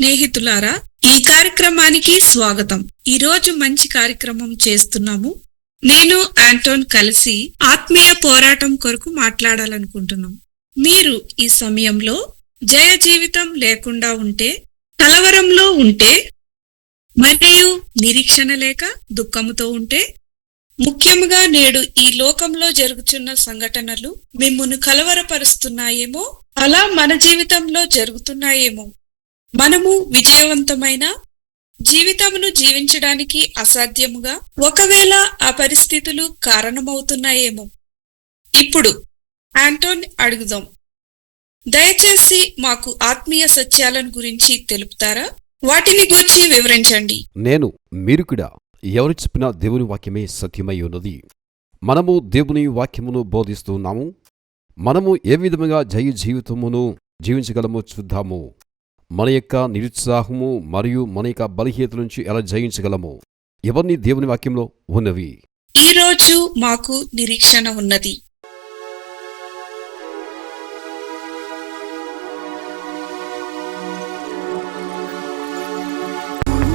స్నేహితులారా, ఈ కార్యక్రమానికి స్వాగతం. ఈరోజు మంచి కార్యక్రమం చేస్తున్నాము. నేను ఆంటోన్ కలిసి ఆత్మీయ పోరాటం కొరకు మాట్లాడాలనుకుంటున్నాం. మీరు ఈ సమయంలో జయ జీవితం లేకుండా ఉంటే, కలవరంలో ఉంటే, మరియు నిరీక్షణ లేక దుఃఖముతో ఉంటే, ముఖ్యముగా నేడు ఈ లోకంలో జరుగుతున్న సంఘటనలు మిమ్మును కలవరపరుస్తున్నాయేమో, అలా మన జీవితంలో జరుగుతున్నాయేమో. మనము విజయవంతమైన జీవితమును జీవించడానికి అసాధ్యముగా ఒకవేళ ఆ పరిస్థితులు కారణమవుతున్నాయేమో. ఇప్పుడు ఆంటోన్ అడుగుదాం, దయచేసి మాకు ఆత్మీయ సత్యాలను గురించి తెలుపుతారా? వాటిని గూర్చి వివరించండి. మీరు కూడా ఎవరు చెప్పినా దేవుని వాక్యమే సత్యమై ఉన్నది. మనము దేవుని వాక్యమును బోధిస్తున్నాము. మనము ఏ విధముగా జయ జీవితమును జీవించగలమో చూద్దాము. మన యొక్క నిరుత్సాహము మరియు మన యొక్క బలహీనత నుంచి ఎలా జయించగలము, ఇవన్నీ దేవుని వాక్యంలో ఉన్నవి. ఈరోజు మాకు నిరీక్షణ ఉన్నది.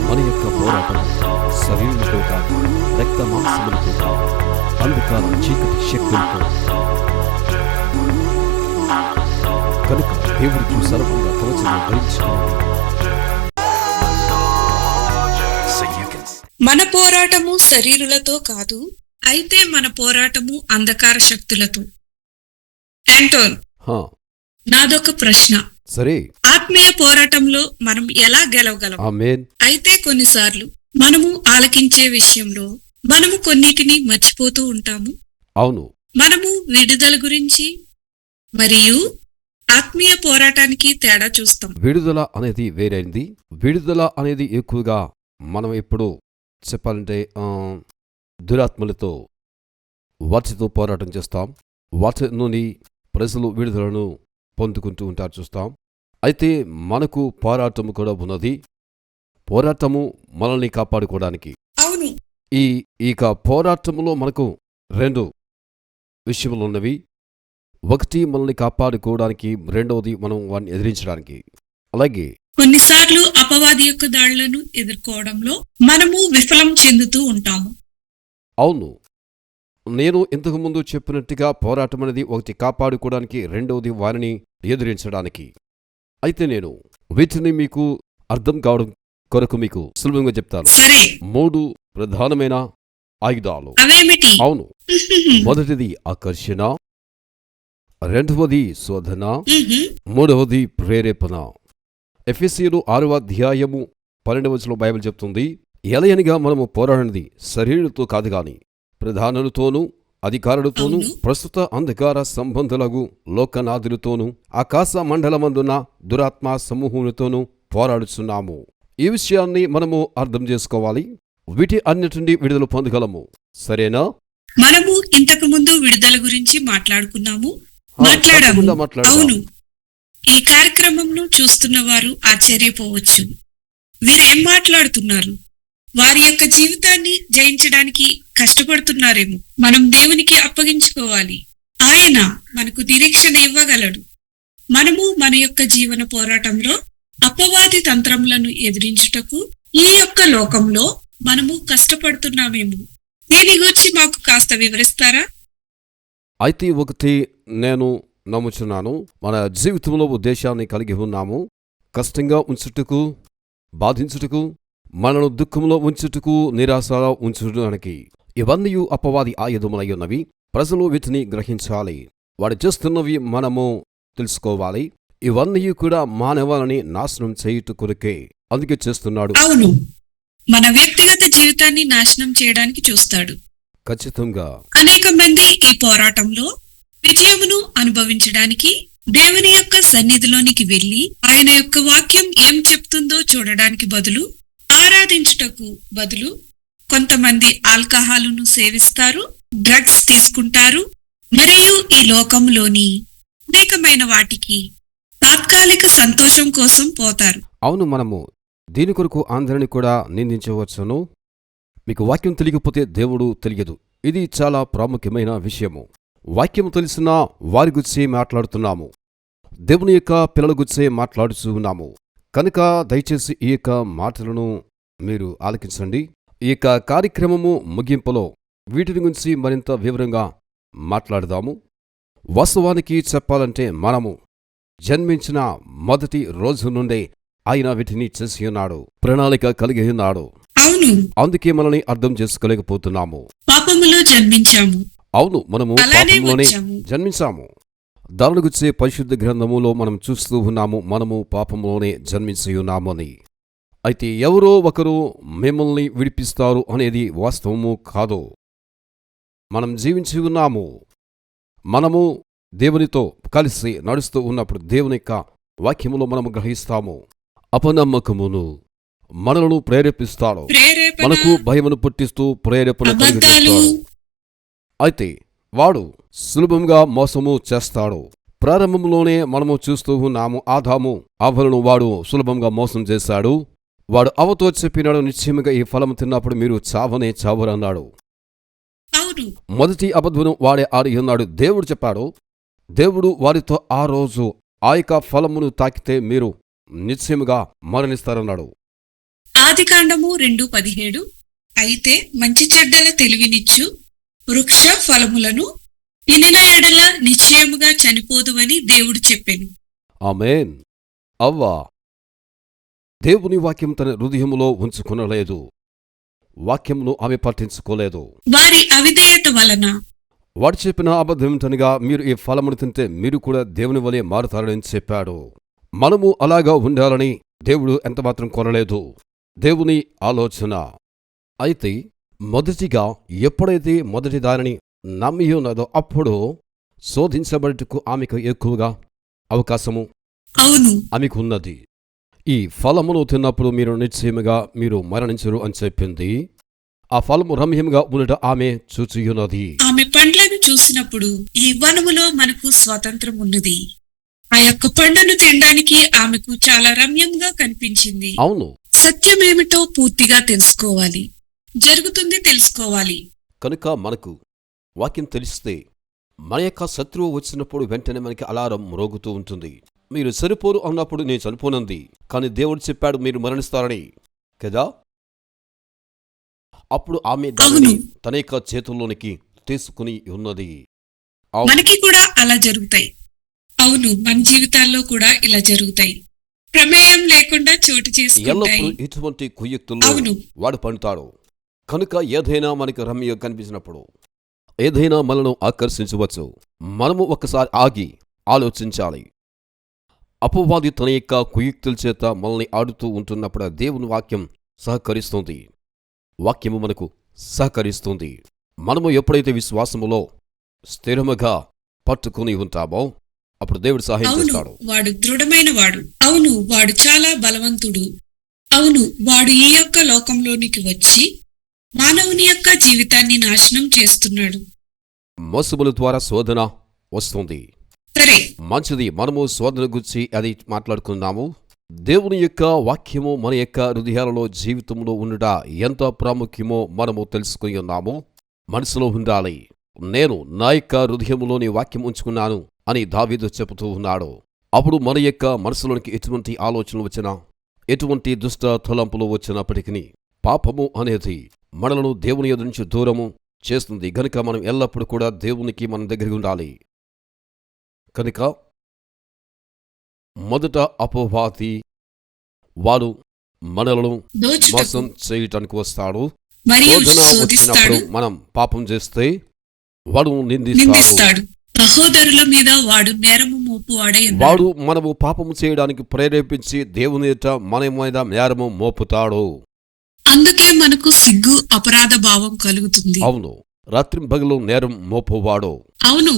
మన యొక్క పోరాటం శరీరంతో కాదు, రక్త మాంసములతో కాదు, అంధకారం చీకటి శక్తులతో. కనుక దేవుడికి సర్వంగా కవచము ధరించుకోండి. మన పోరాటము శరీరులతో కాదు, అయితే మన పోరాటము అంధకార శక్తులతో. ఆంటోన్, నాదొక ప్రశ్న. సరే, ఆత్మీయ పోరాటంలో మనం ఎలా గెలవగలం? ఆమేన్. అయితే కొన్నిసార్లు మనము ఆలకించే విషయంలో మనము కొన్నిటిని మర్చిపోతూ ఉంటాము. అవును. మనము విడుదల గురించి మరియు ఆత్మీయ పోరాటానికి తేడా చూస్తాం. విడుదల అనేది వేరైంది. విడుదల అనేది ఎక్కువగా మనం ఎప్పుడు చెప్పాలంటే దురాత్మలతో వాటితో పోరాటం చేస్తాం. వాటి నుండి ప్రజలు విడుదలను పొందుకుంటూ ఉంటారు చూస్తాం. అయితే మనకు పోరాటము కూడా ఉన్నది. పోరాటము మనల్ని కాపాడుకోవడానికి. అవును. ఈ పోరాటములో మనకు రెండు విషయములు ఉన్నవి. ఒకటి మనల్ని కాపాడుకోవడానికి, రెండవది మనం వాడిని ఎదిరించడానికి. అలాగే కొన్నిసార్లు అపవాది యొక్క దాడులను ఎదుర్కోవడంలో మనము విఫలం చెందుతూ ఉంటాము. అవును. నేను ఇంతకుముందు చెప్పినట్టుగా పోరాటం అనేది ఒకటి కాపాడుకోవడానికి, రెండవది వారిని ఎదిరించడానికి. అయితే నేను వీటిని మీకు అర్థం కావడం కొరకు మీకు సులభంగా చెప్తాను. సరే. 3 ప్రధానమైన ఆయుధాలు. అవేమిటి? అవును. మొదటిది ఆకర్షణ, రెండవది శోధన, మూడవది ప్రేరేపణ. ఎఫెసీయులు 6వ అధ్యాయము 12వ వచనంలో బైబిల్ చెప్తుంది, ఎలయనగా మనము పోరాడినది శరీరులతో కాదు గాని ప్రధానులతోనూ అధికారులతోనూ ప్రస్తుత అంధకార సంబంధులగు లోకనాథులతోనూ ఆకాశ మండలమందున్న దురాత్మ సమూహములతోనూ పోరాడుచున్నాము. ఈ విషయాన్ని మనము అర్థం చేసుకోవాలి. వీటి అన్నిటి విడుదల పొందగలము. సరేనా? మనము ఇంతకు ముందు విడుదల గురించి మాట్లాడుకున్నాము. అవును. ఈ కార్యక్రమంను చూస్తున్న వారు ఆశ్చర్యపోవచ్చు, వీరేం మాట్లాడుతున్నారు? వారి యొక్క జీవితాన్ని జయించడానికి కష్టపడుతున్నారేమో. మనం దేవునికి అప్పగించుకోవాలి. ఆయన మనకు నిరీక్షణ ఇవ్వగలడు. మనము మన యొక్క జీవన పోరాటంలో అపవాది తంత్రములను ఎదిరించుటకు ఈ యొక్క లోకంలో మనము కష్టపడుతున్నామేమో. దీని గురించి మాకు కాస్త వివరిస్తారా? అయితే ఒకటి నేను నమ్ముచున్నాను, మన జీవితంలో ఉద్దేశాన్ని కలిగి ఉన్నాము. కష్టంగా ఉంచుటకు, బాధించుటకు, మనను దుఃఖంలో ఉంచుటకు, నిరాశగా ఉంచడానికి. ఇవన్నీ అపవాది ఆయుధములై ఉన్నవి. ప్రజలు వీటిని గ్రహించాలి. వాడు చేస్తున్నవి మనము తెలుసుకోవాలి. ఇవన్నీ కూడా మానవాళిని నాశనం చేయుట కొరకే, అందుకే చేస్తున్నాడు. అవును, మన వ్యక్తిగత జీవితాన్ని నాశనం చేయడానికి చూస్తాడు. ఖచ్చితంగా. అనేక మంది ఈ పోరాటంలో విజయమును అనుభవించడానికి దేవుని యొక్క సన్నిధిలోనికి వెళ్లి ఆయన యొక్క వాక్యం ఏం చెప్తుందో చూడడానికి బదులు, ఆరాధించుటకు బదులు కొంతమంది ఆల్కహాలును సేవిస్తారు, డ్రగ్స్ తీసుకుంటారు, మరియు ఈ లోకంలోని అనేకమైన వాటికి తాత్కాలిక సంతోషం కోసం పోతారు. అవును, మనము దీని కొరకు అందరిని కూడా నిందించవచ్చును. మీకు వాక్యం తెలియకపోతే దేవుడు తెలియదు. ఇది చాలా ప్రాముఖ్యమైన విషయము. వాక్యము తెలిసిన వారి గురించి మాట్లాడుతున్నాము. దేవుని యొక్క పిల్లల గురించే మాట్లాడుతూ ఉన్నాము. కనుక దయచేసి ఈ యొక్క మాటలను మీరు ఆలకించండి. ఈ యొక్క కార్యక్రమము ముగింపులో వీటిని గురించి మరింత వివరంగా మాట్లాడదాము. వాస్తవానికి చెప్పాలంటే మనము జన్మించిన మొదటి రోజు నుండే ఆయన వీటిని చేసి ఉన్నాడు, ప్రణాళిక కలిగి ఉన్నాడు. అవును, అందుకే మనల్ని అర్థం చేసుకోలేకపోతున్నాము. పాపములో జన్మించాము, అవును, మనము అలానే పాపంలోనే వచ్చాము. జన్మించాము. దాని గురించి పరిశుద్ధ గ్రంథములో మనం చూస్తూ ఉన్నాము, మనము పాపంలోనే జన్మించి ఉన్నాము అని. అయితే ఎవరో ఒకరు మిమ్మల్ని విడిపిస్తారు అనేది వాస్తవము కాదు. మనం జీవించి ఉన్నాము. మనము దేవునితో కలిసి నడుస్తూ ఉన్నప్పుడు దేవుని యొక్క వాక్యములో మనము గ్రహిస్తాము. అపనమ్మకమును మనలను ప్రేరేపిస్తాడు, ప్రేరేపణ, మనకు భయమును పుట్టిస్తూ ప్రేరేపణ అబద్ధాలు, కలిగిస్తాడు. అయితే వాడు సులభంగా మోసము చేస్తాడు. ప్రారంభంలోనే మనము చూస్తూ ఉన్నాము, ఆదాము అవ్వలను వాడు సులభంగా మోసం చేశాడు. వాడు అవ్వతో చెప్పినాడు, నిశ్చయముగా ఈ ఫలము తిన్నప్పుడు మీరు చావనే చావరన్నాడు. అవును, మొదటి అబద్ధమును వాడే ఆడి ఉన్నాడు. దేవుడు చెప్పాడు, దేవుడు వారితో ఆ రోజు ఆ యొక్క ఫలమును తాకితే మీరు నిశ్చయముగా మరణిస్తారన్నాడు. ఆదికాండము 2:17. అయితే మంచి చెడ్డల తెలివినిచ్చు వృక్ష ఫలములను తినిన ఎడల నిశ్చయముగా చనిపోదువని దేవుడు చెప్పెను. ఆమేన్. అవ్వ దేవుని వాక్యం తన హృదయములో ఉంచుకొనలేదు. వాక్యమును ఆమె పట్టించుకోలేదు. వారి అవిధేయత వలన వాడు చెప్పిన అబద్ధమేమిటనగా, మీరు ఈ ఫలమును తింటే మీరు కూడా దేవుని వలె మారుతారని చెప్పాడు. మనము అలాగా ఉండాలని దేవుడు ఎంతమాత్రం కోరలేదు. దేవుని ఆలోచన. అయితే మొదటిగా ఎప్పుడైతే మొదటి దానిని నమ్మి ఉన్నదో అప్పుడు శోధించబడుటకు ఆమెకు ఎక్కువగా అవకాశము అవును, ఆమెకు ఉన్నది. ఈ ఫలమును తిన్నప్పుడు మీరు నిశ్చయముగా మీరు మరణించరు అని చెప్పింది. ఆ ఫలము రమ్యంగా ఉండట ఆమె చూచియున్నది. ఆమె పండ్లను చూసినప్పుడు ఈ వనములో మనకు స్వాతంత్రం ఉన్నది. ఆ యొక్క పండును తినడానికి ఆమెకు చాలా రమ్యంగా కనిపించింది. అవును, సత్యమేమిటో పూర్తిగా తెలుసుకోవాలి, జరుగుతుంది తెలుసుకోవాలి. కనుక మనకు వాక్యం తెలిస్తే మన యొక్క శత్రువు వచ్చినప్పుడు వెంటనే మనకి అలారం మ్రోగుతూ ఉంటుంది. మీరు సరిపోరు అన్నప్పుడు నేను చనిపోనంది, కానీ దేవుడు చెప్పాడు మీరు మరణిస్తారని కదా. అప్పుడు ఆమె దానిని తన యొక్క చేతుల్లోనికి తీసుకుని ఉన్నది. మనకి కూడా అలా జరుగుతాయి. అవును, మన జీవితాల్లో కూడా ఇలా జరుగుతాయి. ప్రమేయం లేకుండా చోటు చేసుకుంటాయి. ఎల్లప్పుడూ ఇటువంటి కుయుక్తుల్లో అవును, వాడు పండుతాడు. కనుక ఏదైనా మనకి రమ్య కనిపించినప్పుడు, ఏదైనా మనను ఆకర్షించవచ్చు, మనము ఒకసారి ఆగి ఆలోచించాలి. అపవాది తన యొక్క కుయుక్తుల చేత మనల్ని ఆడుతూ ఉంటున్నప్పుడు దేవుని వాక్యం సహకరిస్తుంది. వాక్యము మనకు సహకరిస్తుంది. మనము ఎప్పుడైతే విశ్వాసములో స్థిరముగా పట్టుకుని ఉంటామో అప్పుడు దేవుడు సహాయం అవును, చేస్తాడు. వాడు దృఢమైన వాడు. అవును, వాడు చాలా బలవంతుడు. అవును, వాడు ఈ యొక్క లోకంలోనికి వచ్చి మానవుని యొక్క జీవితాన్ని నాశనం చేస్తున్నాడు. మోసముల ద్వారా శోధన వస్తుంది. సరే, మంచిది, మనము శోధన గురించి అది మాట్లాడుకున్నాము. దేవుని యొక్క వాక్యము మన యొక్క హృదయాలలో జీవితంలో ఉండుట ఎంత ప్రాముఖ్యమో మనము తెలుసుకుని ఉన్నాము. మనసులో ఉండాలి. నేను నా యొక్క హృదయములోని వాక్యం ఉంచుకున్నాను అని దావీదు చెబుతూ ఉన్నాడు. అప్పుడు మన యొక్క మనసులోనికి ఎటువంటి ఆలోచనలు వచ్చినా, ఎటువంటి దుష్ట తలంపులు వచ్చినప్పటికీ పాపము అనేది మనలను దేవుని ఎదురు నుంచి దూరము చేస్తుంది. గనుక మనం ఎల్లప్పుడూ కూడా దేవునికి మన దగ్గరికి ఉండాలి. కనుక మొదట అపవాది వాడు మనలను దోచుటకు మోసం చేయటానికి వస్తాడు. మరియు శోధన శోధిస్తాడు, వచ్చినప్పుడు మనం పాపం చేస్తే వాడు నిందిస్తాడు. నిందిస్తాడు. సహోదరుల మీద వాడు నేరము మోపువాడై ఉన్నాడు. వాడు మనము పాపము చేయడానికి ప్రేరేపించి దేవుని ఎదుట మన మీద నేరము మోపుతాడు. అందుకే మనకు సిగ్గు, అపరాధ భావం కలుగుతుంది. అవును, రాత్రింబగలు నేరం మోపువాడు. అవును,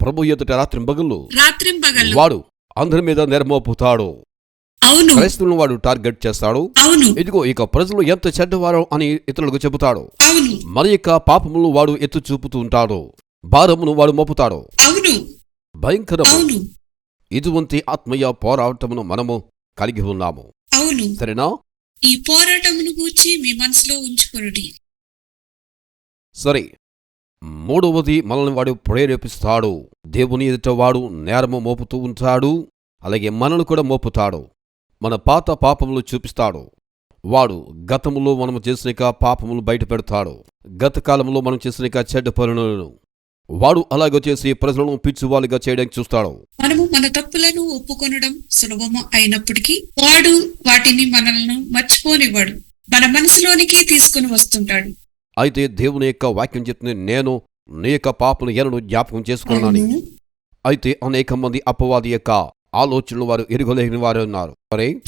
ప్రభు ఎదుట రాత్రింబగలు రాత్రింపగళ్ళు. వాడు అందరి మీద నేరం మోపుతాడు. అవును, క్రైస్తవులను వాడు టార్గెట్ చేస్తాడు. అవును, ఇదిగో ఇక ప్రజలు ఎంత చెడ్డవారో అని ఇతరులకు చెబుతాడు. అవును, మరి యొక్క పాపములు వాడు ఎత్తు చూపుతూ ఉంటాడు. భారమును వాడు మోపుతాడు. అవును, భయంకరము. అవును, ఇటువంటి ఆత్మీయ పోరాటమును మనము కలిగి ఉన్నాము. అవును. సరేనా? ఈ పోరాటమును గూర్చి మీ మనసులో ఉంచుకొనుడి. సరే, మూడవది మనల్ని వాడు ప్రేరేపిస్తాడు. దేవుని ఎదుట వాడు నేరము మోపుతూ ఉంటాడు, అలాగే మనల్ని కూడా మోపుతాడు. మన పాత పాపములు చూపిస్తాడు. వాడు గతములో మనము చేసిన పాపములు బయట పెడతాడు. గత కాలంలో మనం చేసిన చెడ్డ పనులను వాడు అలాగ చేసి ప్రజలను పిచ్చివాళ్ళుగా చేయడానికి చూస్తాడు. మనము మన తప్పులను ఒప్పుకొనడం సులభము అయినప్పటికీ వాడు వాటిని మనల్ని మర్చిపోనివ్వడు. మన మనసులోనికి తీసుకుని వస్తుంటాడు. అయితే దేవుని యొక్క వాక్యం చెప్తుంది, నేను నీ యొక్క పాపను ఎన్నడూ జ్ఞాపకం చేసుకున్నానని. అవును. అయితే అనేక మంది అపవాది యొక్క ఆలోచనలు వారు ఎరుగలేని వారు ఉన్నారు.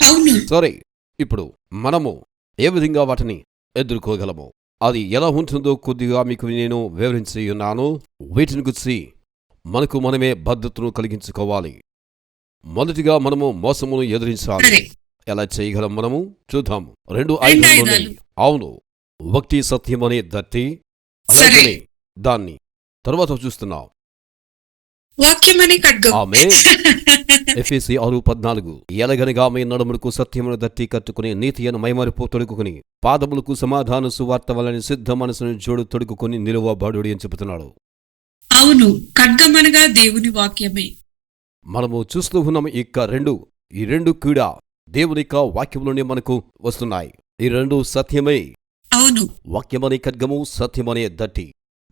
అవును. సరే, ఇప్పుడు మనము ఏ విధంగా వాటిని ఎదుర్కోగలము, అది ఎలా ఉంటుందో కొద్దిగా మీకు నేను వివరించి ఉన్నాను. వీటిని గురించి మనకు మనమే భద్రతను కలిగించుకోవాలి. మొదటిగా మనము మోసమును ఎదిరించాలి. సరే. ఎలా చేయగలం మనము చూద్దాం. 2 రెండు ఆయుధాలు ఉన్నాయి. ఆయుధాలు. అవును, భక్తి సత్యం అనే దత్తి, సరే. అలాగనే దాన్ని తర్వాత చూస్తున్నాం. వాక్యం అనే ఖడ్గం. ఆమేన్. ఎఫెసీ 6:14 ఎలగనగా మీ నడుములకు సత్యమును దట్టి కట్టుకుని నీతి అను మైమరుపు తొడుగుకుని పాదములకు సమాధాన సువార్త వలని సిద్ధ మనసును జోడు తొడుగుకుని నిలువబడుడి అని చెబుతున్నాడు. అవును, ఖడ్గమనగా దేవుని వాక్యమే. మనము చూస్తూ ఉన్నాము ఈ రెండు కూడా దేవుని యొక్క వాక్యంలోనే మనకు వస్తున్నాయి. ఈ రెండు సత్యమే. అవును. వాక్యమనే ఖడ్గము, సత్యమనే దట్టి.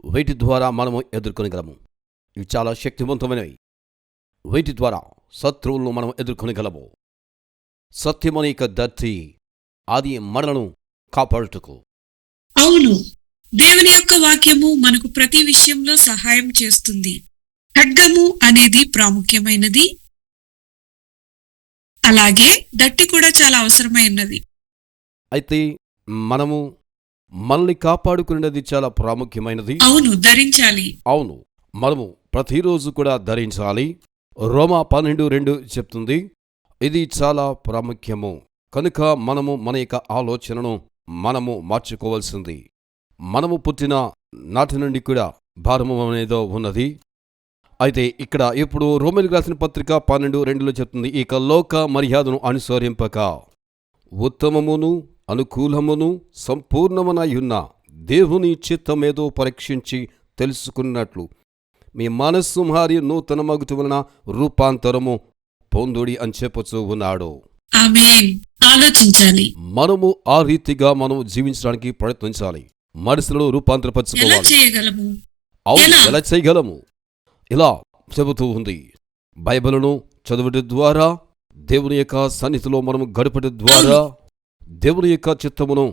వీటి ద్వారా మనము ఎదుర్కొనగలము. ఇవి చాలా శక్తివంతమైనవి. వీటి ద్వారా శత్రువులను మనం ఎదుర్కొనగలము. సత్యమనే యొక్క దట్టి అది మనలను కాపాడుటకు. అవును, దేవుని యొక్క వాక్యము మనకు ప్రతి విషయంలో సహాయం చేస్తుంది. ఖడ్గము అనేది ప్రాముఖ్యమైనది, అలాగే దట్టి కూడా చాలా అవసరమైనది. అయితే మనము మనల్ని కాపాడుకునేది చాలా ప్రాముఖ్యమైనది. అవును, ధరించాలి. అవును, మనము ప్రతిరోజు కూడా ధరించాలి. రోమా 12:2 చెప్తుంది, ఇది చాలా ప్రాముఖ్యము. కనుక మనము మన యొక్క ఆలోచనను మనము మార్చుకోవాల్సింది. మనము పుట్టిన నాటి నుండి కూడా భారము అనేదో ఉన్నది. అయితే ఇక్కడ ఇప్పుడు రోమీయులకు రాసిన పత్రిక 12:2 చెప్తుంది, ఇక లోక మర్యాదను అనుసరింపక ఉత్తమమును అనుకూలమును సంపూర్ణమునయున్న దేవుని చిత్తమేదో పరీక్షించి తెలుసుకున్నట్లు మీ మనస్సు మారి నూతన మగుటు వలన రూపాంతరము పొందుడి అని చెప్పుచూ ఉన్నాడు. ఆమేన్. ఆలోచించాలి. మనము ఆ రీతిగా మనం జీవించడానికి ప్రయత్నించాలి. మనసులో ఎలా రూపాంతరపరచుకోవాలి. చేయగలము? అవును, ఎలా? ఎలా చేయగలము? ఇలా చెబుతూ ఉంది, బైబిలును చదువుట ద్వారా, దేవుని యొక్క సన్నిధిలో మనము గడపడం ద్వారా, దేవుని యొక్క చిత్తమును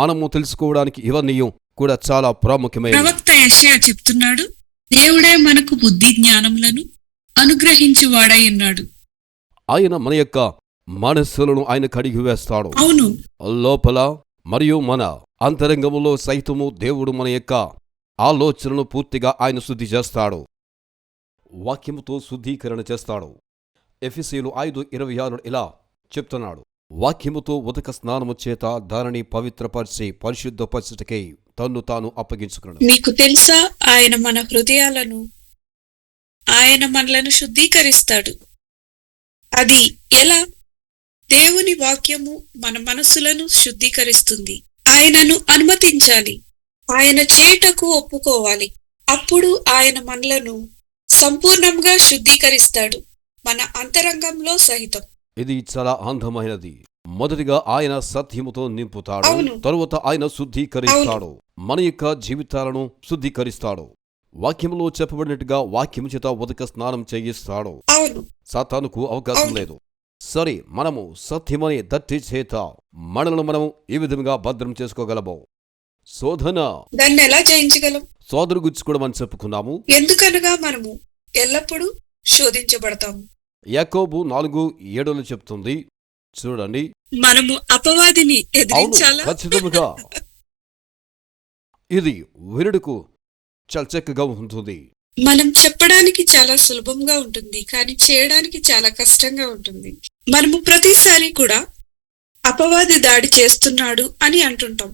మనము తెలుసుకోవడానికి ఇవన్నీ కూడా చాలా ప్రాముఖ్యమైన. ప్రవక్త యెషయా చెప్తున్నాడు, దేవుడే మనకు బుద్ధి జ్ఞానములను అనుగ్రహించి వాడై ఉన్నాడు. ఆయన మన యొక్క మనస్సులను ఆయన కడిగి వేస్తాడు. అవును. లోపల మరియు మన అంతరంగములో సైతము దేవుడు మన యొక్క ఆలోచనను పూర్తిగా ఆయన శుద్ధి చేస్తాడు. వాక్యముతో శుద్ధీకరణ చేస్తాడు. ఎఫెసీయులు 5:26 ఇలా చెప్తున్నాడు, వాక్యముతో ఉదక స్నానము చేత దానిని పవిత్రపరిచి పరిశుద్ధపరచుటకై తన్ను తాను అప్పగించుకున్నాడు. నీకు తెలుసా, ఆయన మనలను శుద్ధీకరిస్తాడు. అది ఎలా? దేవుని వాక్యము మన మనస్సులను శుద్ధీకరిస్తుంది. ఆయనను అనుమతించాలి. ఆయన చేటకు ఒప్పుకోవాలి. అప్పుడు ఆయన మనలను సంపూర్ణంగా శుద్ధీకరిస్తాడు, మన అంతరంగంలో సహితం. ఇది చాలా అందమైనది. మొదటిగా ఆయన సత్యముతో నింపుతాడు. అవును. తరువాత ఆయన శుద్ధీకరిస్తాడు. మన యొక్క జీవితాలను శుద్ధీకరిస్తాడు. వాక్యములో చెప్పబడినట్టుగా వాక్యము చేత ఉదక స్నానం చేయిస్తాడు. అవును. సాతానుకు అవకాశం అవును. లేదు. సరే, మనము సత్యమనే దట్టి చేత మనలను మనము ఈ విధంగా భద్రం చేసుకోగలము. శోధన, దాన్ని ఎలా జయించగలం? సోదరు గుచ్చుకోవడం అని చెప్పుకున్నాము. ఎందుకనగా మనము ఎల్లప్పుడూ శోధించబడతాము. యాకోబు 4:7 చెప్తుంది, చూడండి. మనము అపవాదిని అవును, ఎదిరించాలా? ఖచ్చితంగా. ఇది వినుడుకు చాలా చక్కగా ఉంటుంది. మనం చెప్పడానికి చాలా సులభంగా ఉంటుంది, కానీ చేయడానికి చాలా కష్టంగా ఉంటుంది. మనము ప్రతిసారి కూడా అపవాది దాడి చేస్తున్నాడు అని అంటుంటాం.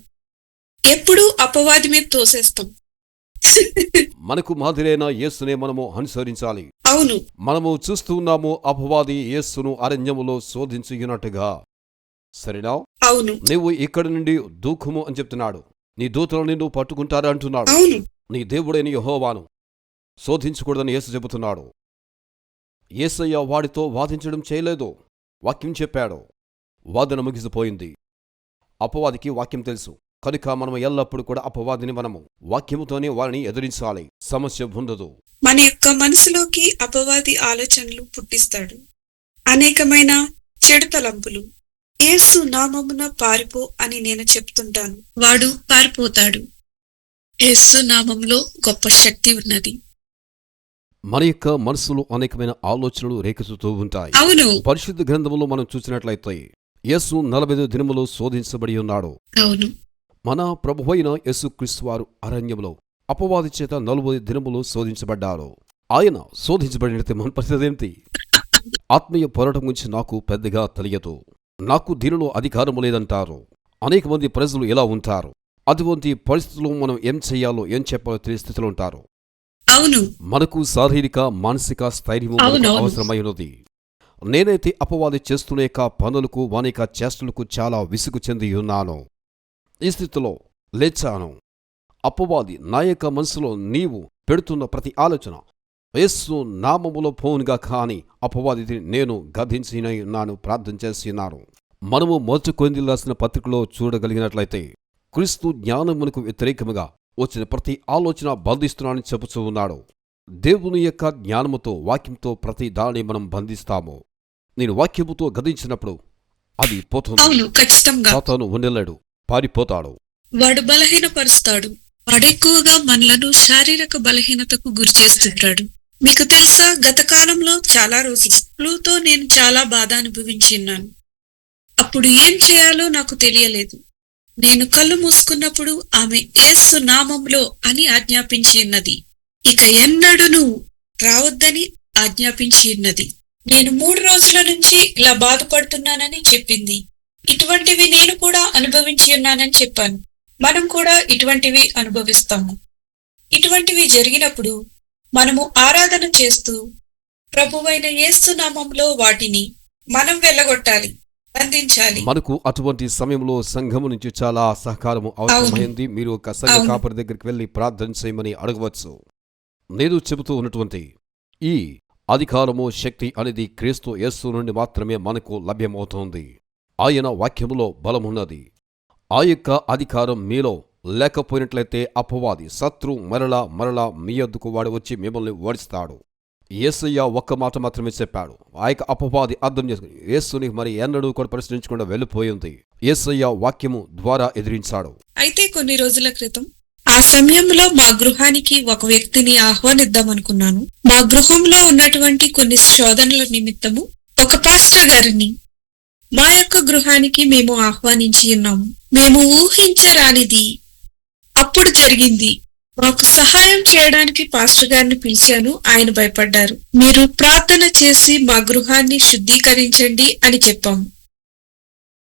ఎప్పుడూ అపవాది మీద తోసేస్తాం. మనకు మాదిరైన యేసునే మనము అనుసరించాలి. అవును. మనము చూస్తున్నాము, అపవాది యేసును అరణ్యములో శోధించున్నట్టుగా. సరేనా? అవును. నీవు ఇక్కడి నుండి దూకుము అని చెప్తున్నాడు. నీ దూతలు నిన్ను పట్టుకుంటారా అంటున్నాడు. అవును. నీ దేవుడైన యెహోవాను శోధించకూడదని యేసు చెబుతున్నాడు. యేసయ్య వాడితో వాదించడం చేయలేదు. వాక్యం చెప్పాడు, వాదన ముగిసిపోయింది. అపవాదికి వాక్యం తెలుసు కనుక మనం ఎల్లప్పుడూ కూడా అపవాదిని మనము వాక్యముతోనే వారిని ఎదిరించాలి. సమస్య ఉండదు. మన యొక్క మనసులోకి అపవాది ఆలోచనలు పుట్టిస్తాడు. అనేకమైన చెడు తలంపులు. యేసు నామమున పారిపో అని నేను చెప్తుంటాను, వాడు పారిపోతాడు. యేసు నామములో గొప్ప శక్తి ఉన్నది. మన యొక్క మనసులో అనేకమైన ఆలోచనలు రేకెత్తుతూ ఉంటాయి. అవును, పరిశుద్ధ గ్రంథములో మనం చూసినట్లయితే యేసు 40 దినములు శోధించబడి ఉన్నాడు. అవును, మన ప్రభువైన యేసుక్రీస్తు వారు అరణ్యములో అపవాది చేత 40 దినములు శోధించబడ్డారు. ఆయన శోధించబడినట్టు మన పరిస్థితి ఏంటి? ఆత్మీయ పోరాటం గురించి నాకు పెద్దగా తెలియదు, నాకు దీనిలో అధికారము లేదంటారు. అనేక మంది ప్రజలు ఎలా ఉంటారు? అటువంటి పరిస్థితుల్లో మనం ఏం చేయాలో ఏం చెప్పాలో తెలియ స్థితిలో ఉంటారు. అవును, మనకు శారీరక మానసిక స్థైర్యము అవసరమైనది. నేనైతే అపవాది చేస్తున్న పనులకు వాని చేష్టలకు చాలా విసుగు చెంది ఉన్నాను. ఈ స్థితిలో లేచాను. అపవాది నా యొక్క మనసులో నీవు పెడుతున్న ప్రతి ఆలోచన యేసు నామములో పోనుగా కాని అపవాది నేను గద్దించినాను, ప్రార్థన చేస్తున్నాను. మనము మొదటి కొరింథీయులకు రాసిన పత్రికలో చూడగలిగినట్లయితే క్రీస్తు జ్ఞానమునకు వ్యతిరేకముగా వచ్చిన ప్రతి ఆలోచన బంధిస్తున్నానని చెబుతూ ఉన్నాడు. దేవుని యొక్క జ్ఞానముతో వాక్యంతో ప్రతి దాన్ని మనం బంధిస్తాము. నేను వాక్యముతో గదించినప్పుడు అది పోతుంది. అవును, ఖచ్చితంగా సాతాను ఉండలేడు, పారిపోతాడు. వాడు బలహీనపరుస్తాడు. వాడెక్కువగా మనలను శారీరక బలహీనతకు గురి చేస్తుంటాడు. మీకు తెలుసా, గత కాలంలో చాలా రోజులతో నేను చాలా బాధ అనుభవించిన్నాను. అప్పుడు ఏం చేయాలో నాకు తెలియలేదు. నేను కళ్ళు మూసుకున్నప్పుడు ఆమె యేసు నామంలో అని ఆజ్ఞాపించి ఉన్నది. ఇక ఎన్నడూను రావద్దని ఆజ్ఞాపించి ఉన్నది. నేను 3 రోజుల నుంచి ఇలా బాధపడుతున్నానని చెప్పింది. ఇటువంటివి నేను కూడా అనుభవించి ఉన్నానని చెప్పాను. మనం కూడా ఇటువంటివి అనుభవిస్తాము. ఇటువంటివి జరిగినప్పుడు మనము ఆరాధన చేస్తూ ప్రభువైన యేసు నామంలో వాటిని మనం వెళ్ళగొట్టాలి, బంధించాలి. మనకు అటువంటి సమయంలో సంఘము నుంచి చాలా సహకారము అవసరమైంది. మీరు ఒక సంఘ కాపరి దగ్గరికి వెళ్లి ప్రార్థన చేయమని అడగవచ్చు. నేను చెబుతూ ఉన్నటువంటి ఈ అధికారము శక్తి అనేది క్రీస్తు యేసు నుండి మాత్రమే మనకు లభ్యమవుతోంది. ఆయన వాక్యములో బలమున్నది. ఆ యొక్క అధికారం మీలో లేకపోయినట్లయితే అపవాది శత్రు మరలా మీ యొద్దకు వాడు వచ్చి మిమ్మల్ని ఓడిస్తాడు. యేసయ్య ఒక్క మాట మాత్రమే చెప్పాడు. ఆ యొక్క అపవాది అర్థం చేసుకుని యేసుని మరి ఎన్నడూ కూడా ప్రశ్నించకుండా వెళ్ళిపోయింది. యేసయ్య వాక్యము ద్వారా ఎదిరించాడు. అయితే కొన్ని రోజుల క్రితం ఆ సమయంలో మా గృహానికి ఒక వ్యక్తిని ఆహ్వానిద్దామనుకున్నాను. మా గృహంలో ఉన్నటువంటి కొన్ని శోధనల నిమిత్తము ఒక పాస్టర్ గారిని మా యొక్క గృహానికి మేము ఆహ్వానించి ఉన్నాము. మేము ఊహించరానిది అప్పుడు జరిగింది. మాకు సహాయం చేయడానికి పాస్టర్ గారిని పిలిచాను. ఆయన భయపడ్డారు. మీరు ప్రార్థన చేసి మా గృహాన్ని శుద్ధీకరించండి అని చెప్పాము.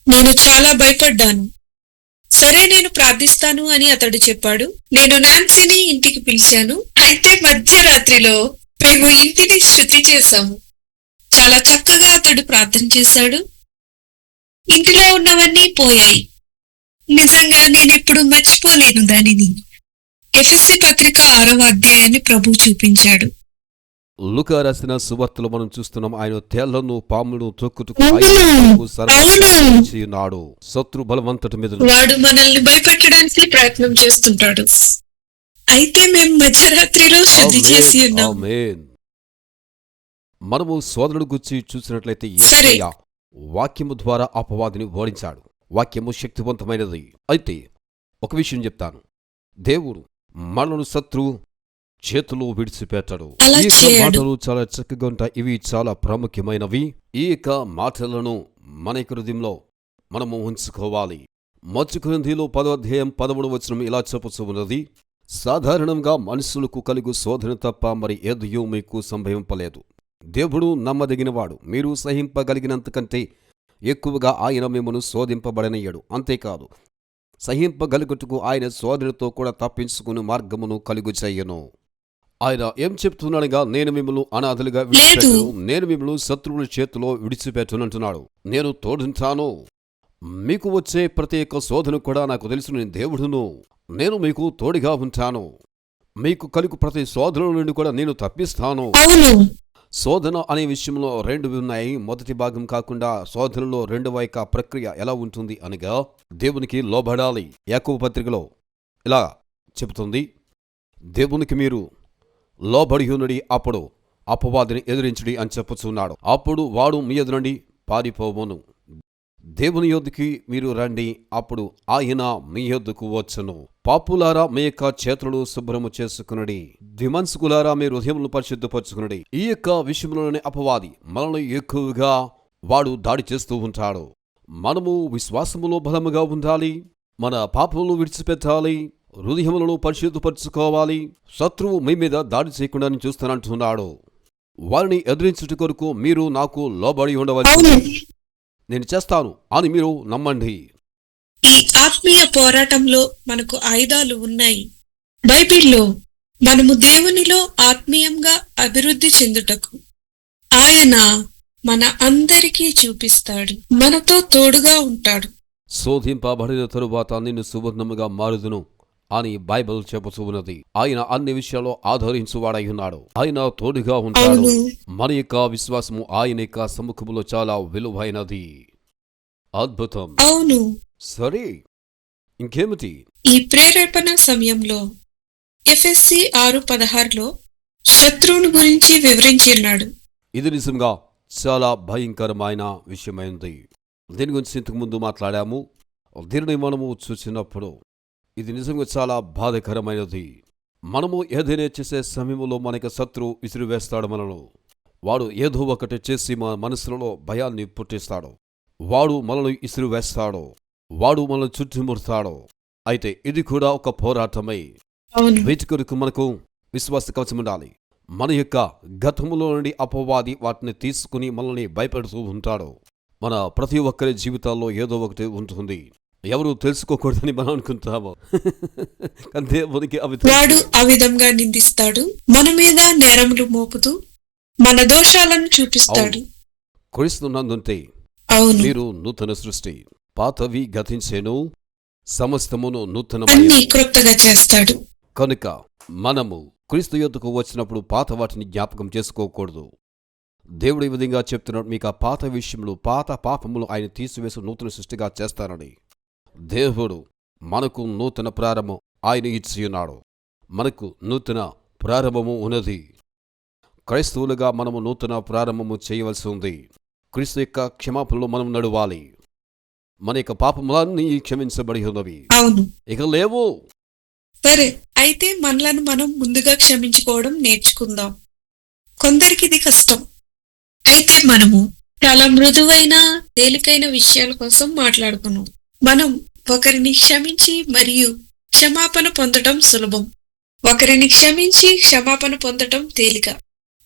నేను చాలా భయపడ్డాను. సరే, నేను ప్రార్థిస్తాను అని అతడు చెప్పాడు. నేను నాన్సీని ఇంటికి పిలిచాను. అయితే మధ్యరాత్రిలో మేము ఇంటిని శుద్ధి చేశాము. చాలా చక్కగా అతడు ప్రార్థన చేశాడు. ఇంటిలో ఉన్నవన్నీ పోయాయి. నిజంగా నేనెప్పుడు మర్చిపోలేను దానిని. ఎఫెసీ పత్రిక 6వ అధ్యాయాన్ని ప్రభు చూపించాడు. లూకా రాసిన సువార్తలో మనం చూస్తున్నాం. ఆయన తేళ్లను పాములను తొక్కుటకు నాడు శత్రు బలవంతటి మీద వాడు మనల్ని భయపెట్టడానికి ప్రయత్నం చేస్తుంటాడు. అయితే మేము మధ్యరాత్రిలో శుద్ధి చేసి ఉన్నాం. మనము సోదరుడు గురించి చూసినట్లయితే యేసయ్య వాక్యము ద్వారా అపవాదిని ఓడించాడు. వాక్యము శక్తివంతమైనది. అయితే ఒక విషయం చెప్తాను, దేవుడు మనను శత్రువు చేతులు విడిచిపెట్టడు. ఈ మాటలు చాలా చక్కగా ఉంటాయి. ఇవి చాలా ప్రాముఖ్యమైనవి. ఈ యొక్క మాటలను మన హృదయంలో మనము ఉంచుకోవాలి. మొదటి కొరింథీయులు 10వ అధ్యాయం 13వ వచనం ఇలా చెప్పుచూ ఉన్నది, సాధారణంగా మనుషులకు కలుగు శోధన తప్ప మరి ఏదియూ మీకు సంభవింపలేదు. దేవుడు నమ్మదగినవాడు. మీరు సహింపగలిగినంతకంటే ఎక్కువగా ఆయన మిమ్మను శోధింపబడనయ్యాడు. అంతేకాదు, సహింపగలుగుటకు ఆయన శోధనతో కూడా తప్పించుకుని మార్గమును కలుగు చెయ్యను. ఆయన ఏం చెప్తున్నాడుగా, నేను మిమ్మల్ని అనాథలుగా విడిచిపెట్టను, నేను మిమ్మల్ని శత్రువుల చేతిలో విడిచిపెట్టనంటున్నాడు. నేను తోడుంటాను. మీకు వచ్చే ప్రత్యేక శోధన కూడా నాకు తెలుసు, నేను దేవుడును, నేను మీకు తోడుగా ఉంటాను. మీకు కలుగు ప్రతి శోధన నుండి కూడా నేను తప్పిస్తాను. శోధన అనే విషయంలో రెండు ఉన్నాయి. మొదటి భాగం కాకుండా శోధనలో రెండవ యొక్క ప్రక్రియ ఎలా ఉంటుంది అనగా దేవునికి లోబడాలి. యాకోబు పత్రికలో ఇలా చెబుతుంది, దేవునికి మీరు లోబడి ఉన్నడి, అప్పుడు అపవాదిని ఎదిరించుడి అని చెప్పుచున్నాడు. అప్పుడు వాడు మీ ఎదురు నుండి పారిపోవును. దేవుని యొద్దకి మీరు రండి, అప్పుడు ఆయన మీ యొద్దకు వచ్చును. పాపులారా మీ యొక్క చేతులను శుభ్రము చేసుకునడి, ద్విమనస్కులారా మీ హృదయములను పరిశుద్ధపరచుకునడి. ఈ యొక్క విషయంలోనే అపవాది మనల్ని ఎక్కువగా వాడు దాడి చేస్తూ ఉంటాడు. మనము విశ్వాసములో బలముగా ఉండాలి, మన పాపములు విడిచిపెట్టాలి, హృదయములను పరిశుద్ధపరచుకోవాలి. శత్రువు మీ మీద దాడి చేయకుండా చూస్తానంటున్నాడు. వారిని ఎదిరించుట కొరకు మీరు నాకు లోబడి ఉండవచ్చు, నేను చేస్తాను అని మీరు నమ్మండి. ఈ ఆత్మీయ పోరాటంలో మనకు ఆయుధాలు ఉన్నాయి. బైబిల్లో మనము దేవునిలో ఆత్మీయంగా అభివృద్ధి చెందుటకు ఆయన మన అందరికీ చూపిస్తాడు, మనతో తోడుగా ఉంటాడు. శోధింపబడిన తరువాత నిన్ను సువర్ణముగా మారుదును అని బైబిల్ చెబుతూ ఉన్నది. ఆయన అన్ని విషయాల్లో ఆదరించువాడై ఉన్నాడు. ఆయన తోడుగా ఉంటాడు. మన యొక్క విశ్వాసము ఆయన యొక్క సముఖములో చాలా విలువైనది. అద్భుతం. అవును. సరే, ఇంకేమిటి? ఈ ప్రేరేపణ సమయంలో ఎఫెస్సి 6:16లో శత్రువుని గురించి వివరించి ఉన్నాడు. ఇది నిజంగా చాలా భయంకరమైన విషయమైంది. దీని గురించి ఇంతకు ముందు మాట్లాడాము. దీనిని మనము చూసినప్పుడు ఇది నిజంగా చాలా బాధకరమైనది. మనము ఏదైనా చేసే సమయంలో మనకి శత్రువు విసిరివేస్తాడు మనను. వాడు ఏదో ఒకటి చేసి మన మనసులలో భయాన్ని పుట్టిస్తాడు. వాడు మనల్ని విసిరివేస్తాడు. వాడు మనల్ని చుట్టుముడతాడు. అయితే ఇది కూడా ఒక పోరాటమై. వీటి కొరకు మనకు విశ్వాస కవచం ఉండాలి. మన యొక్క గతములో నుండి అపవాది వాటిని తీసుకుని మనల్ని భయపెడుతూ ఉంటాడు. మన ప్రతి ఒక్కరి జీవితాల్లో ఏదో ఒకటి ఉంటుంది. ఎవరు తెలుసుకోకూడదని మనం అనుకుంటాము. వాడు ఆ విధంగా నిందిస్తాడు, మన మీద నేరములు మోపుతూ మన దోషాలను చూపిస్తాడు. క్రీస్తు నందుంటే మీరు నూతన సృష్టి, పాతవి గతించేను, సమస్తమును నూతనమై క్రొత్తగా చేస్తాడు. కనుక మనము క్రీస్తు యొద్దకు వచ్చినప్పుడు పాత వాటిని జ్ఞాపకం చేసుకోకూడదు. దేవుడు ఈ విధంగా చెప్తున్నాడు, మీకు ఆ పాత విషయములు, పాత పాపములు ఆయన తీసివేసి నూతన సృష్టిగా చేస్తానని. దేవుడు మనకు నూతన ప్రారంభం ఆయన ఇచ్చియున్నాడు. మనకు నూతన ప్రారంభము ఉన్నది. క్రైస్తవులుగా మనము నూతన ప్రారంభము చేయవలసి ఉంది. క్రీస్తు యొక్క క్షమాపణలో మనం నడవాలి. మన యొక్క పాపములన్నీ క్షమించబడి ఉన్నవి, ఇక లేవు. సరే, అయితే మనలను మనం ముందుగా క్షమించుకోవడం నేర్చుకుందాం. కొందరికి ఇది కష్టం. అయితే మనము చాలా మృదువైన తేలికైన విషయాల కోసం మాట్లాడుకున్నాం. మనం ఒకరిని క్షమించి మరియు క్షమాపణ పొందటం సులభం. ఒకరిని క్షమించి క్షమాపణ పొందటం తేలిక.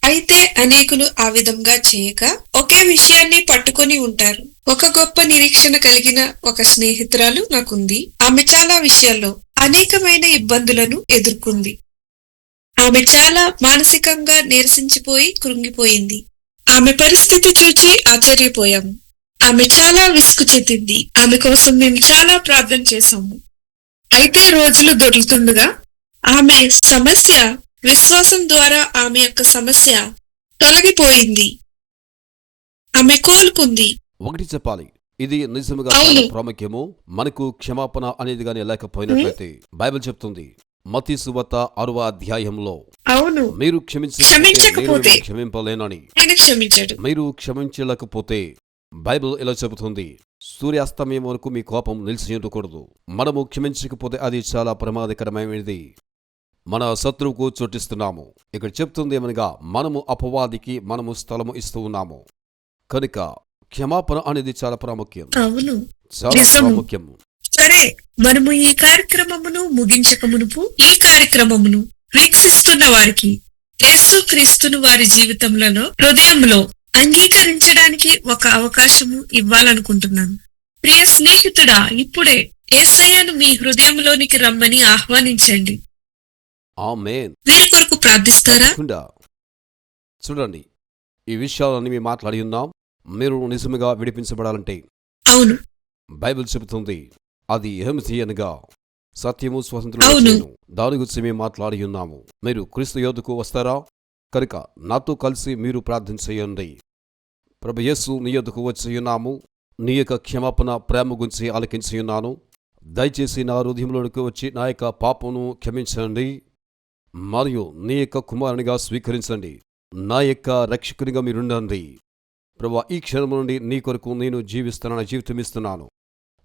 అయితే అనేకులు ఆ విధంగా చేయక ఒకే విషయాన్ని పట్టుకొని ఉంటారు. ఒక గొప్ప నిరీక్షణ కలిగిన ఒక స్నేహితురాలు నాకుంది. ఆమె చాలా విషయాల్లో అనేకమైన ఇబ్బందులను ఎదుర్కొంది. ఆమె చాలా మానసికంగా నీరసించిపోయి కృంగిపోయింది. ఆమె పరిస్థితి చూచి ఆశ్చర్యపోయాము. ఆమె చాలా విసుగు చెందింది. ఆమె కోసం మేము చాలా ప్రార్థన చేశాము. అయితే రోజులు దొరుకుతుండగా ఆమె సమస్య విశ్వాసం ద్వారా ఆమె యొక్క సమస్య తొలగిపోయింది. ఆమె కోలుకుంది. ఒకటి చెప్పాలి, ఇది నిజంగా ప్రాముఖ్యము. మనకు క్షమాపణ అనేది గాని లేకపోయినట్లయితే బైబిల్ చెప్తుంది మత్తయి సువార్త 6వ అధ్యాయంలో, మీరు క్షమించకపోతే క్షమింపలేనని. మీరు క్షమించలేకపోతే బైబిల్ ఇలా చెబుతుంది, సూర్యాస్తమయం వరకు మీ కోపం నిలిచి ఉండకూడదు. మనము క్షమించకపోతే అది చాలా ప్రమాదకరమైనది. మన శత్రువుకు చోటిస్తున్నాము. ఇక్కడ చెప్తుంది ఏమనగా, మనము అపవాదికి మనము స్థలము ఇస్తూ ఉన్నాము. కనుక క్షమాపణ అనేది చాలా ప్రాముఖ్యం. చాలా ప్రాముఖ్యం. సరే, మనము ఈ కార్యక్రమమును ముగించక మునుపు ఈ కార్యక్రమమును వీక్షిస్తున్న వారికి యేసుక్రీస్తును వారి జీవితంలో హృదయంలో అంగీకరించడానికి ఒక అవకాశము ఇవ్వాలనుకుంటున్నాను. ప్రియ స్నేహితుడా, ఇప్పుడే యేసయ్యను మీ హృదయంలోనికి రమ్మని ఆహ్వానించండి. ఆమేన్. వీరి కొరకు ప్రార్థిస్తారా? చూడండి, ఈ విషయాలన్నీ మేము మాట్లాడి ఉన్నాం. మీరు నిజముగా విడిపించబడాలంటే అవును, బైబిల్ చెబుతుంది అది ఏమిటి అనగా సత్యము స్వతంత్రం. దాని గురించి మేము మాట్లాడి ఉన్నాము. మీరు క్రీస్తు యొద్దకు వస్తారా? కనుక నాతో కలిసి మీరు ప్రార్థన చేయండి. ప్రభు యేసు, నీ యొద్దకు వచ్చి ఉన్నాము. నీ యొక్క క్షమాపణ ప్రేమ గురించి ఆలకించి ఉన్నాను. దయచేసి నా హృదయంలోనికి వచ్చి నా యొక్క పాపమును క్షమించండి మరియు నీ యొక్క కుమారునిగా స్వీకరించండి. నా యొక్క రక్షకునిగా మీరుండండి. ప్రభు, ఈ క్షణం నుండి నీ కొరకు నేను జీవిస్తున్నాను, జీవితమిస్తున్నాను.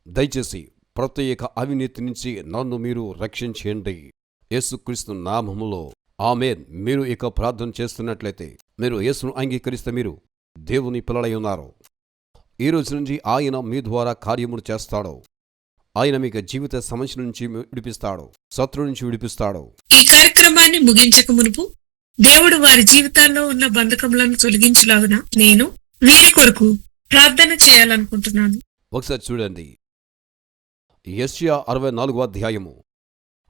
దయచేసి ప్రత్యేక అవినీతి నుంచి నన్ను మీరు రక్షించండి. యేసుక్రీస్తు నామములో ఆమేన్. మీరు ఇక ప్రార్థన చేస్తున్నట్లయితే, మీరు యేసును అంగీకరిస్తే మీరు దేవుని పిల్లలై ఉన్నారు. ఈ రోజు నుంచి ఆయన మీ ద్వారా కార్యములు చేస్తాడు. ఆయన మీకు జీవిత సమస్య నుంచి విడిపిస్తాడు, శత్రువు నుంచి విడిపిస్తాడు. ఈ కార్యక్రమాన్ని ముగించక మునుపు దేవుడు వారి జీవితాల్లో ఉన్న బంధకములను తొలగించులాగున నేను వీరి కొరకు ప్రార్థన చేయాలనుకుంటున్నాను. ఒకసారి చూడండి, యెషయా 64వ అధ్యాయము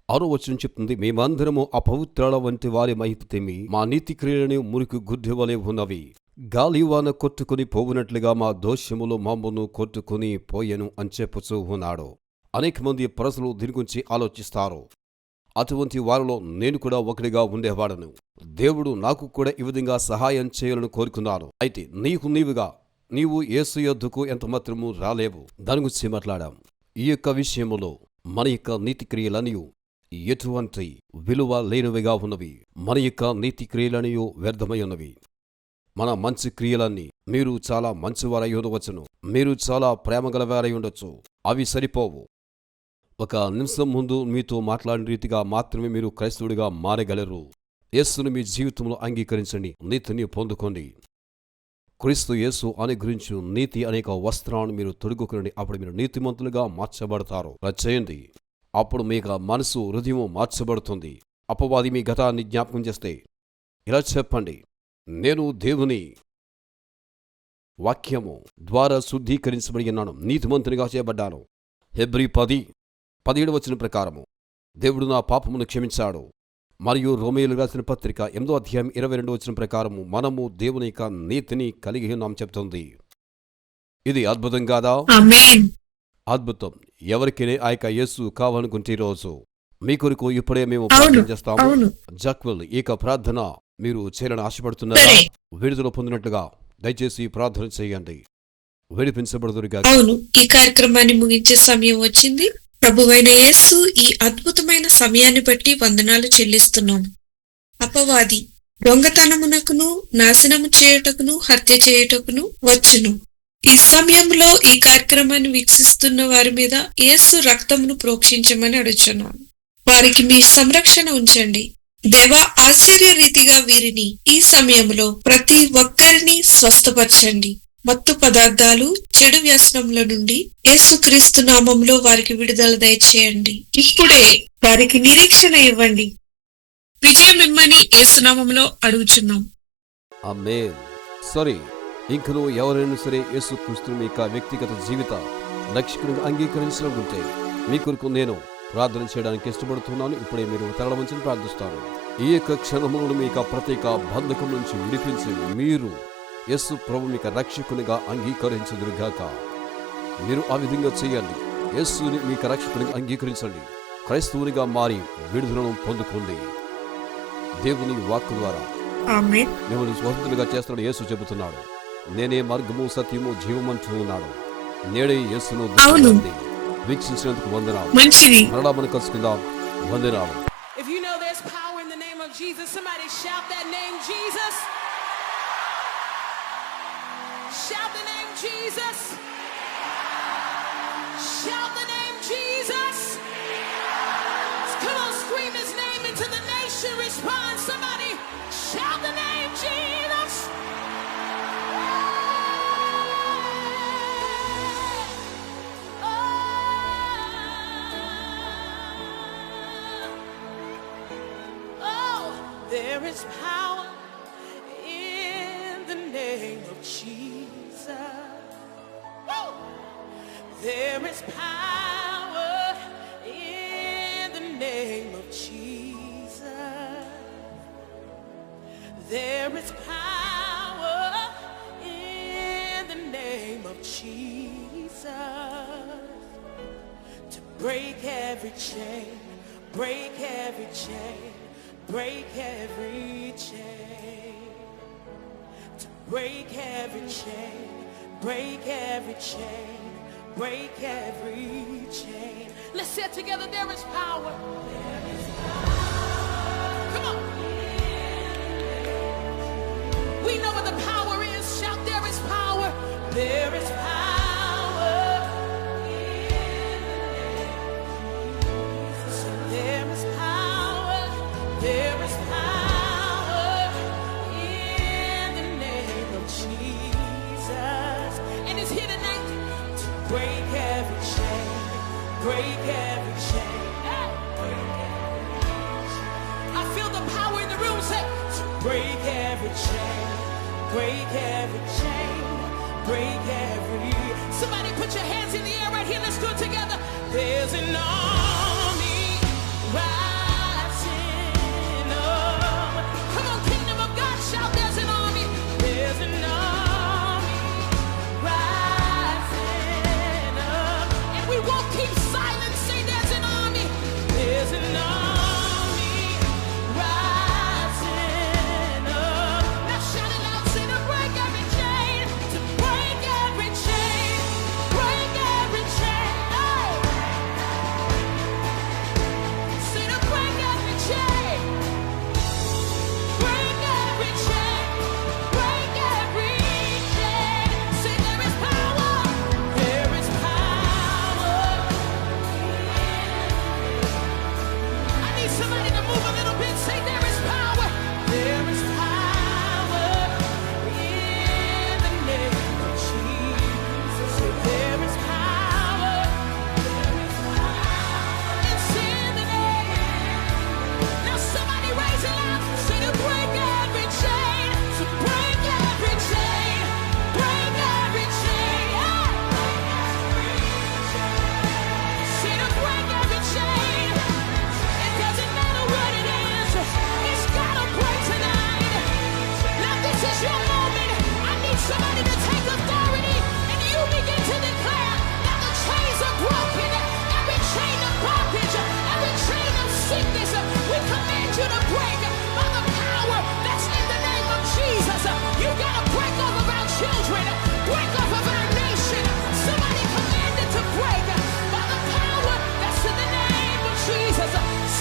6వ వచనం చెప్తుంది, మేమందరము అపవిత్రాల వంటి వారి మహిపితేమి, మా నీతి క్రియలను మురికి గుడ్డి వలె ఉన్నవి. గాలివాన కొట్టుకుని పోవునట్లుగా మా దోషములు మమ్మను కొట్టుకుని పోయెను అని చెప్పుచూ ఉన్నాడు. అనేక మంది ప్రజలు దీని గురించి ఆలోచిస్తారు. అటువంటి వారిలో నేను కూడా ఒకటిగా ఉండేవాడను. దేవుడు నాకు కూడా ఈ విధంగా సహాయం చేయాలని కోరుకున్నాను. అయితే నీవు యేసు యొద్దకు ఎంత మాత్రము రాలేవు. దాని గురించి మాట్లాడాం. ఈ యొక్క విషయములో మన యొక్క నీతి క్రియలనియు ఎటువంటి విలువ లేనివిగా ఉన్నవి. మన యొక్క నీతి క్రియలనియు వ్యర్థమై ఉన్నవి. మన మంచి క్రియలన్నీ, మీరు చాలా మంచివారై ఉండవచ్చును, మీరు చాలా ప్రేమగలవారై ఉండొచ్చు, అవి సరిపోవు. ఒక నిమిషం ముందు మీతో మాట్లాడిన రీతిగా మాత్రమే మీరు క్రైస్తవుడిగా మారగలరు. యేసును మీ జీవితంలో అంగీకరించండి, నీతిని పొందుకోండి. క్రీస్తు యేసు అనుగ్రహించు నీతి అనేక వస్త్రాలను మీరు తొడుగుకునండి. అప్పుడు మీరు నీతిమంతులుగా మార్చబడతారు. చేయండి. అప్పుడు మీకు మనసు, హృదయం మార్చబడుతుంది. అపవాది మీ గతాన్ని జ్ఞాపకం చేస్తే ఇలా చెప్పండి, నేను దేవుని వాక్యము ద్వారా శుద్ధీకరించబడి ఉన్నాను, నీతిమంతునిగా చేయబడ్డాను. హెబ్రీ 10:17 వచనం ప్రకారము దేవుడు నా పాపమును క్షమించాడు. మరియు రోమీయులకు రాసిన పత్రిక 8వ అధ్యాయం 22వ వచనం ప్రకారము మనము దేవుని యొక్క నీతిని కలిగి ఉన్నాం చెప్తుంది. ఇది అద్భుతం కాదా? అద్భుతం. ఎవరికైనా ఆ యొక్క యేసు కావాలనుకుంటే ఈరోజు మీ కొరకు ఇప్పుడే మేము ప్రార్థన చేస్తాము. జక్వెల్, ఈ ప్రార్థన మీరు చేయాలని ఆశపడుతున్నారా? విడుదల పొందినట్లుగా దయచేసి ప్రార్థన చేయండి. విడిపించబడుదురుగా. అవును, ఈ కార్యక్రమాన్ని ముగించే సమయం వచ్చింది. ప్రభువైన యేసు, ఈ అద్భుతమైన సమయాన్ని బట్టి వందనాలు చెల్లిస్తున్నాం. అపవాది దొంగతనమునకును, నాశనము చేయుటకును, హత్య చేయుటకును వచ్చును. ఈ సమయంలో ఈ కార్యక్రమాన్ని వీక్షిస్తున్న వారి మీద యేసు రక్తమును ప్రోక్షించమని అడుగుచున్నాను. వారికి మీ సంరక్షణ ఉంచండి. దేవా, ఆశ్చర్య రీతిగా వీరిని ఈ సమయంలో ప్రతి ఒక్కరిని స్వస్థపరచండి. మత్తు పదార్థాలు, చెడు వ్యసనముల నుండి యేసుక్రీస్తు నామంలో వారికి విడుదల దయచేయండి. ఇప్పుడే వారికి నిరీక్షణ ఇవ్వండి. విజయం ఇమ్మని యేసునామంలో అడుగుచున్నాం. ఆమేన్. సరే, ఇంకను ఎవరైనా సరే యేసుక్రీస్తును మీ వ్యక్తిగత జీవిత రక్షకుడిగా అంగీకరించాలనుకుంటే మీ కొరకు నేను ప్రార్థన చేయడానికి ఇష్టపడుతున్నాను. ఇప్పుడే మీరు తరల వంచి ప్రార్థిస్తాను. ఈ యొక్క క్షణములను మీ ప్రత్యేక బంధకం నుంచి విడిపించి మీరు యేసు ప్రభు మీకు రక్షకునిగా అంగీకరించుదురుగాక. మీరు ఆ విధంగా చేయండి. యేసుని మీకు రక్షకునిగా అంగీకరించండి. క్రైస్తవునిగా మారి విడుదలను పొందుకోండి. దేవుని వాక్కు ద్వారా మిమ్మల్ని స్వతంత్రులుగా చేస్తాడు. యేసు చెబుతున్నాడు, నేనే మార్గము, సత్యము, జీవమంటూ ఉన్నాడు. నేడే యేసును వీక్షించినందుకు వందనాలు. మరలా మనం కలుసుకుందాం. వందనాలు. If you know there's power in the name of Jesus, somebody shout that name, Jesus. Shout the name Jesus. Shout the name Jesus. Come on, scream his name into the nation. Respond, somebody shout the name Jesus. There is power in the name of Jesus. Woo! There is power in the name of Jesus. There is power in the name of Jesus to break every chain, break every chain. Break every chain. break every chain, break every chain, break every chain. Let's say it together, there is power. There is power. Come on. We know what the power is. Shout, there is power. There is power in the name of Jesus. There is power. There is power in the name of Jesus. And it's here tonight to break every chain, break every chain. Break every chain. I feel the power in the room. Say, to break every chain, break every chain, break every. Somebody put your hands in the air right here. Let's do it together. There's an army rising up. Come on, kingdom of God, shout, there's an army. There's an army rising up. And we won't keep silent. Say, there's an army. There's an army rising up. Now shout it out. Say, to break every chain, to break every chain, break every chain. Oh. Say, to break every chain, break every chain, break every chain. Say, there is power. There is power. I need somebody to move a little bit. Say, there is power. There is power in the name of Jesus. Say, there is power. There is power. It's in the name. Now somebody raise it up. Say, to break every chain, to break every chain, break every chain. Say, to break every chain. It doesn't matter what it is. It's gotta break tonight. Now this is your moment. I need somebody to take authority and you begin to declare that the chains are broken. Every chain of bondage, every chain of sickness, we command you to break by the power that's in the name of Jesus. You gotta break off of our children, break off of our nation. Somebody command it to break by the power that's in the name of Jesus.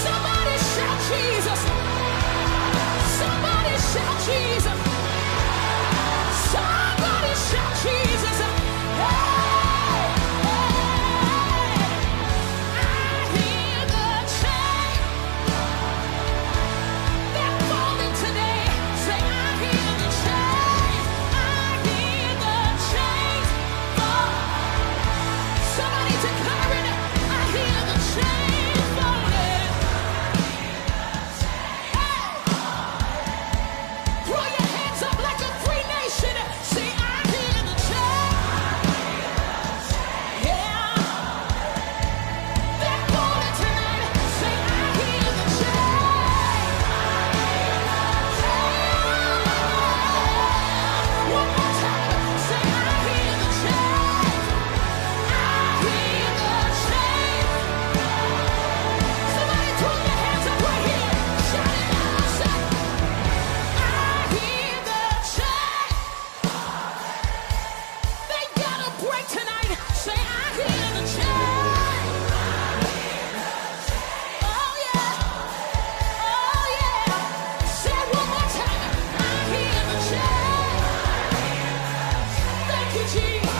Somebody shout Jesus. Somebody shout Jesus. Somebody shout Jesus. Hey, hey. I hear the chain. They're falling today. Say, I hear the chains. I hear the chains fall. Somebody declare it. I hear the chains falling. Hey. Throw your hands up like a free nation. Say, I hear the chains. Yeah. They're falling tonight. Say, I hear the chains. One more time. Say, I hear the chains. I hear the chains. Somebody throw your hands up right here. Shout it out. Say, I hear the chains. They gotta break tonight. Say, I hear the chains. Oh yeah. Oh yeah. Say it one more time. I hear the chains. Thank you, Jesus.